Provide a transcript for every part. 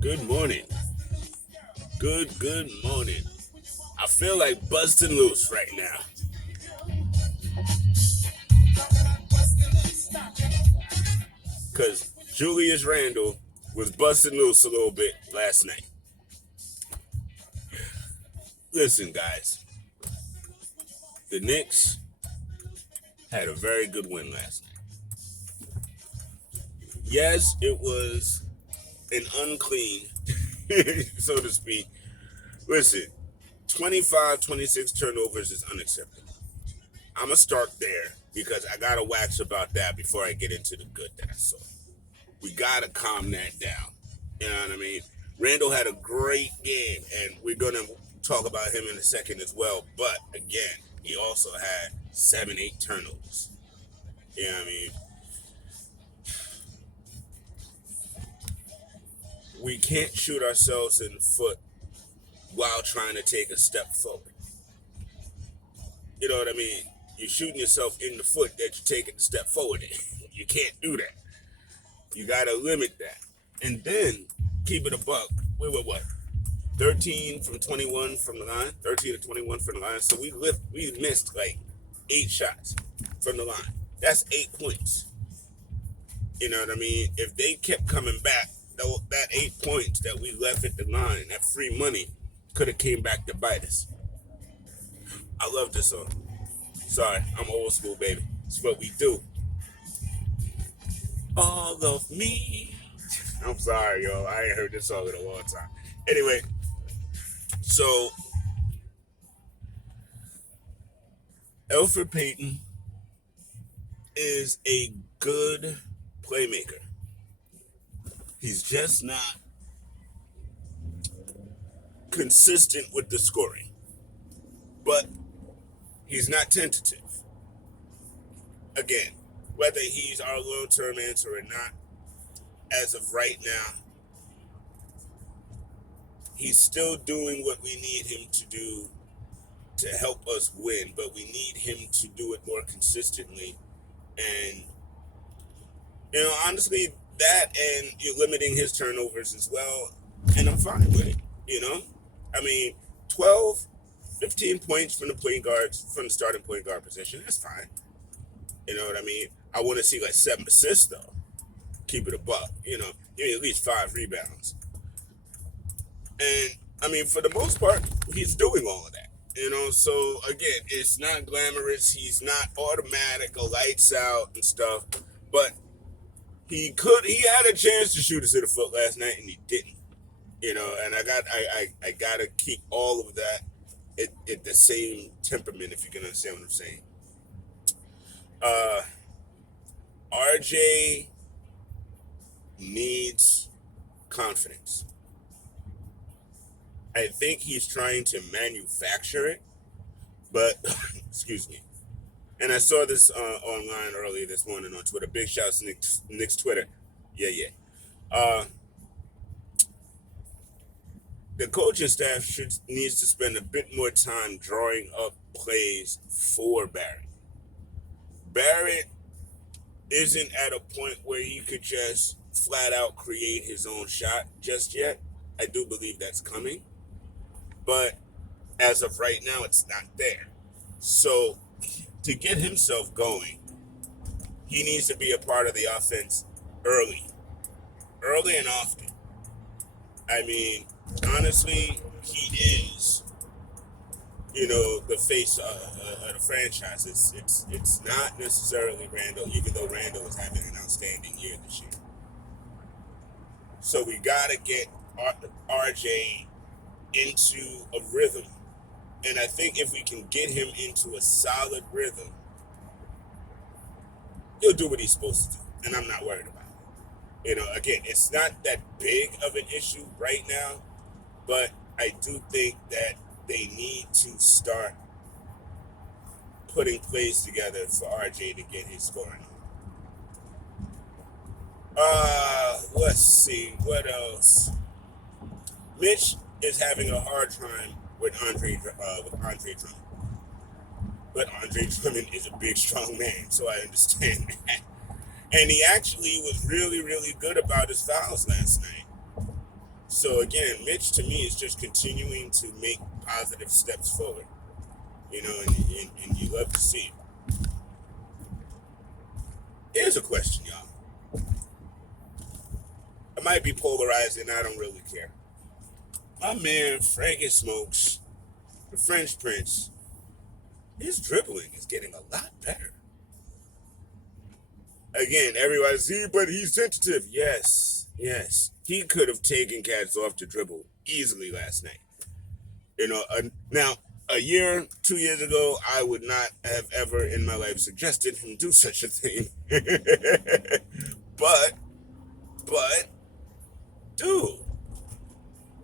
Good morning. Good morning. I feel like busting loose right now. Because Julius Randle was busting loose a little bit last night. Listen, guys, the Knicks had a very good win last night. Yes, it was an unclean, so to speak. Listen, 25, 26 turnovers is unacceptable. I'm going to start there because I got to wax about that before I get into the good that I saw. We got to calm that down. You know what I mean? Randall had a great game, and we're going to talk about him in a second as well. But again, he also had 7, 8 turnovers. You know what I mean? We can't shoot ourselves in the foot while trying to take a step forward. You know what I mean? You're shooting yourself in the foot that you're taking a step forward in. You can't do that. You got to limit that. And then keep it a buck. We were what? 13 from 21 from the line, 13 to 21 from the line. So we missed like 8 shots from the line. That's 8 points. You know what I mean? If they kept coming back, that 8 points that we left at the line, that free money, could have came back to bite us. I love this song. Sorry, I'm old school, baby. It's what we do. All of me. I'm sorry, yo. I ain't heard this song in a long time. Anyway, so Elfrid Payton is a good playmaker. He's just not consistent with the scoring. But he's not tentative. Again, whether he's our long-term answer or not, as of right now, he's still doing what we need him to do to help us win, but we need him to do it more consistently. And, honestly, that and you're limiting his turnovers as well, and I'm fine with it, I mean, 12, 15 points from the point guards, from the starting point guard position, that's fine. You know what I mean? I want to see like 7 assists, though. Keep it a buck, give me at least 5 rebounds. And, I mean, for the most part, he's doing all of that. So again, it's not glamorous. He's not automatic or lights out and stuff. But he had a chance to shoot us in the foot last night, and he didn't. And I gotta keep all of that at the same temperament, if you can understand what I'm saying. RJ needs confidence. I think he's trying to manufacture it, but excuse me. And I saw this online earlier this morning on Twitter. Big shouts to Nick's Twitter. Yeah. The coaching staff needs to spend a bit more time drawing up plays for Barrett. Barrett isn't at a point where he could just flat out create his own shot just yet. I do believe that's coming. But as of right now, it's not there. So to get himself going, he needs to be a part of the offense early and often. I mean, honestly, he is, the face of the franchise. It's not necessarily Randall, even though Randall is having an outstanding year this year. So we got to get RJ into a rhythm. And I think if we can get him into a solid rhythm, he'll do what he's supposed to do. And I'm not worried about it. Again, it's not that big of an issue right now, but I do think that they need to start putting plays together for RJ to get his scoring on. Let's see, what else? Mitch is having a hard time with Andre Drummond. But Andre Drummond is a big, strong man, so I understand that. And he actually was really, really good about his fouls last night. So again, Mitch to me is just continuing to make positive steps forward. And you love to see it. Here's a question, y'all. I might be polarizing. I don't really care. My man Frankie Smokes, the French Prince, his dribbling is getting a lot better. Again, everybody's see, but he's sensitive. Yes, yes. He could have taken cats off to dribble easily last night. Now, a year, 2 years ago, I would not have ever in my life suggested him do such a thing. but, but, dude,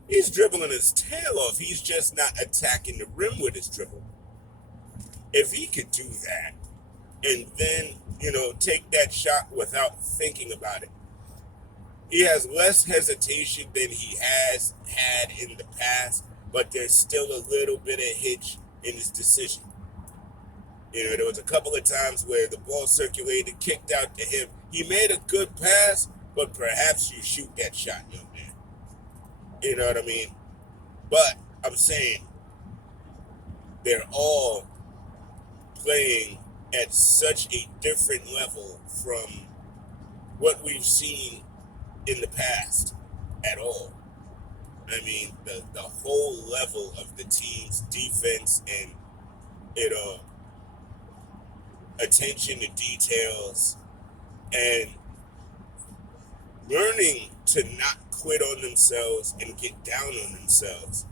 he's dribbling his tail off. He's just not attacking the rim with his dribble. If he could do that, and then, take that shot without thinking about it, he has less hesitation than he has had in the past, but there's still a little bit of hitch in his decision. There was a couple of times where the ball circulated, kicked out to him. He made a good pass, but perhaps you shoot that shot, young man. You know what I mean? But I'm saying they're all playing at such a different level from what we've seen in the past at all. I mean, the whole level of the team's defense and attention to details and learning to not quit on themselves and get down on themselves.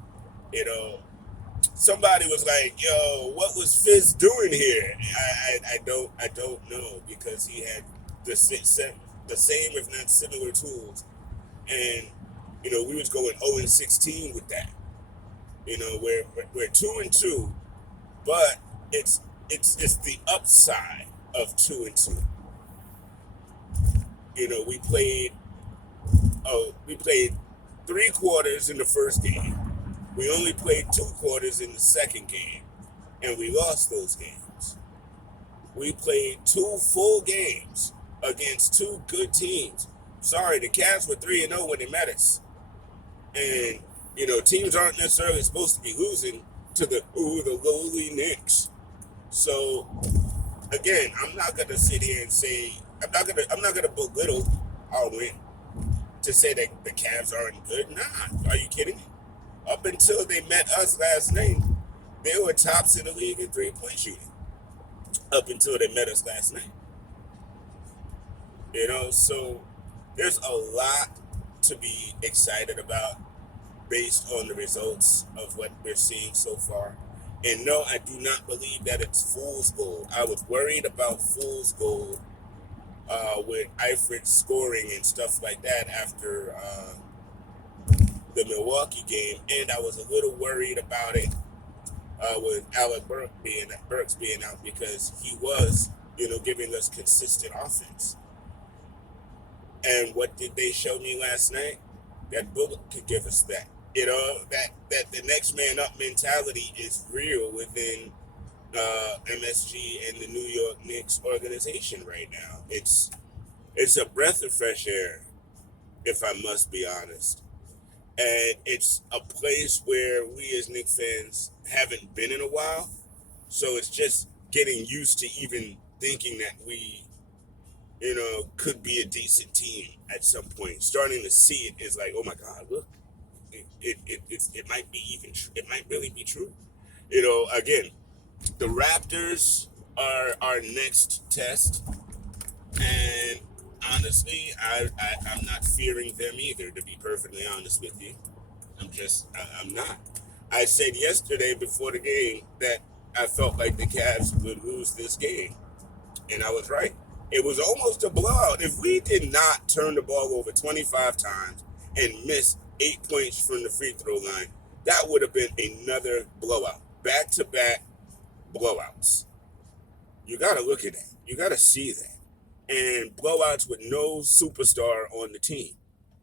Somebody was like, "Yo, what was Fizz doing here?" I don't know, because he had the same, if not similar, tools, and we was going 0-16 with that. We're 2-2, but it's the upside of 2-2. We played 3 quarters in the first game. We only played 2 quarters in the second game, and we lost those games. We played 2 full games against 2 good teams. Sorry, the Cavs were 3-0 when they met us. And, teams aren't necessarily supposed to be losing to the lowly Knicks. So, again, I'm not gonna sit here and say I'm not gonna belittle our win to say that the Cavs aren't good. Nah, are you kidding me? Up until they met us last night, they were tops in the league in 3-point shooting. Up until they met us last night. So there's a lot to be excited about based on the results of what we're seeing so far. And no, I do not believe that it's fool's gold. I was worried about fool's gold with Eifert scoring and stuff like that after the Milwaukee game, and I was a little worried about it with Alec Burks being out, because he was, giving us consistent offense. And what did they show me last night? That Bullock could give us that. That the next man up mentality is real within MSG and the New York Knicks organization right now. It's a breath of fresh air, if I must be honest. And it's a place where we as Knicks fans haven't been in a while. So it's just getting used to even thinking that we, could be a decent team at some point. Starting to see it is like, oh my God, look, it might be it might really be true. Again, the Raptors are our next test, and honestly, I'm not fearing them either, to be perfectly honest with you. I'm not. I said yesterday before the game that I felt like the Cavs would lose this game, and I was right. It was almost a blowout. If we did not turn the ball over 25 times and miss 8 points from the free throw line, that would have been another blowout. Back-to-back blowouts. You got to look at that. You got to see that. And blowouts with no superstar on the team.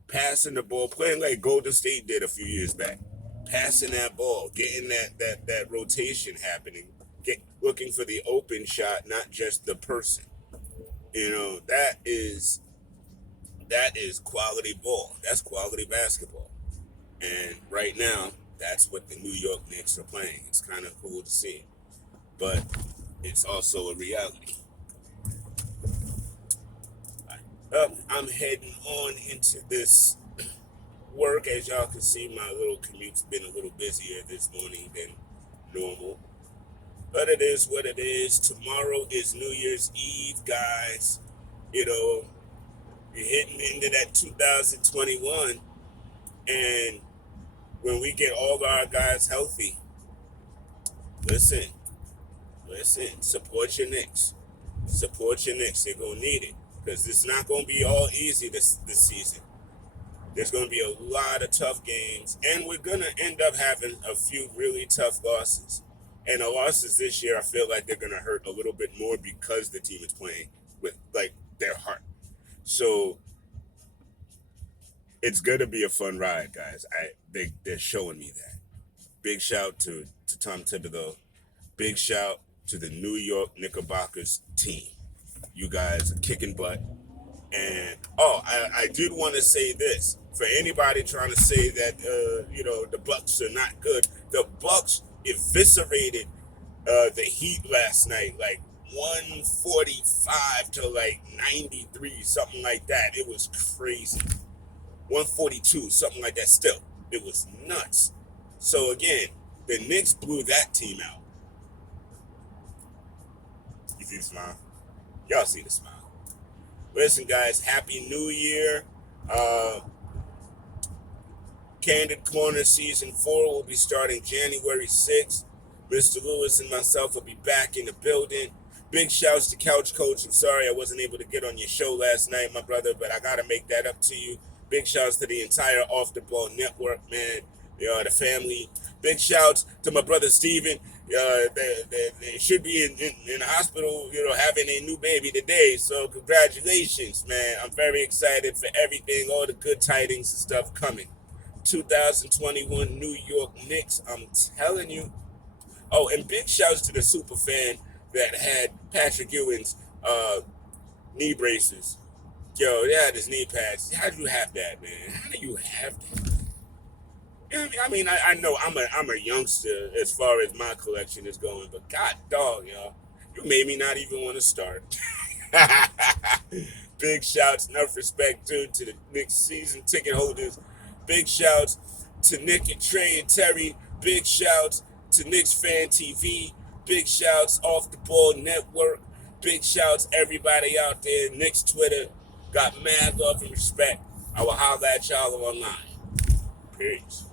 Passing the ball, playing like Golden State did a few years back. Passing that ball, getting that rotation happening, looking for the open shot, not just the person. That is quality ball. That's quality basketball. And right now, that's what the New York Knicks are playing. It's kind of cool to see, but it's also a reality. I'm heading on into this work. As y'all can see, my little commute's been a little busier this morning than normal. But it is what it is. Tomorrow is New Year's Eve, guys. You know, you're hitting into that 2021. And when we get all our guys healthy, listen, support your Knicks. Support your Knicks. They're going to need it. Because it's not going to be all easy this season. There's going to be a lot of tough games, and we're going to end up having a few really tough losses. And the losses this year, I feel like they're going to hurt a little bit more because the team is playing with, like, their heart. So it's going to be a fun ride, guys. They're showing me that. Big shout to Tom Thibodeau. Big shout to the New York Knickerbockers team. You guys are kicking butt. And I did want to say this for anybody trying to say that the Bucks are not good. The Bucks eviscerated the Heat last night, like 145 to like 93, something like that. It was crazy. 142, something like that. Still, it was nuts. So again, the Knicks blew that team out. You see the smile? Y'all see the smile. Listen, guys, Happy New Year. Candid Corner Season 4 will be starting January 6th. Mr. Lewis and myself will be back in the building. Big shouts to Couch Coach. I'm sorry I wasn't able to get on your show last night, my brother, but I got to make that up to you. Big shouts to the entire Off the Ball Network, man. The family. Big shouts to my brother Steven. They should be in the hospital, having a new baby today. So congratulations, man. I'm very excited for everything, all the good tidings and stuff coming. 2021 New York Knicks, I'm telling you. Oh, and big shouts to the super fan that had Patrick Ewing's knee braces. Yo, they had his knee pads. How do you have that, man? How do you have that? I mean, I know I'm a youngster as far as my collection is going, but god dog, y'all, you made me not even want to start. Big shouts, enough respect, dude, to the Knicks season ticket holders. Big shouts to Nick and Trey and Terry. Big shouts to Knicks Fan TV. Big shouts Off the Ball Network. Big shouts everybody out there. Knicks Twitter. Got mad love and respect. I will holler at y'all online. Peace.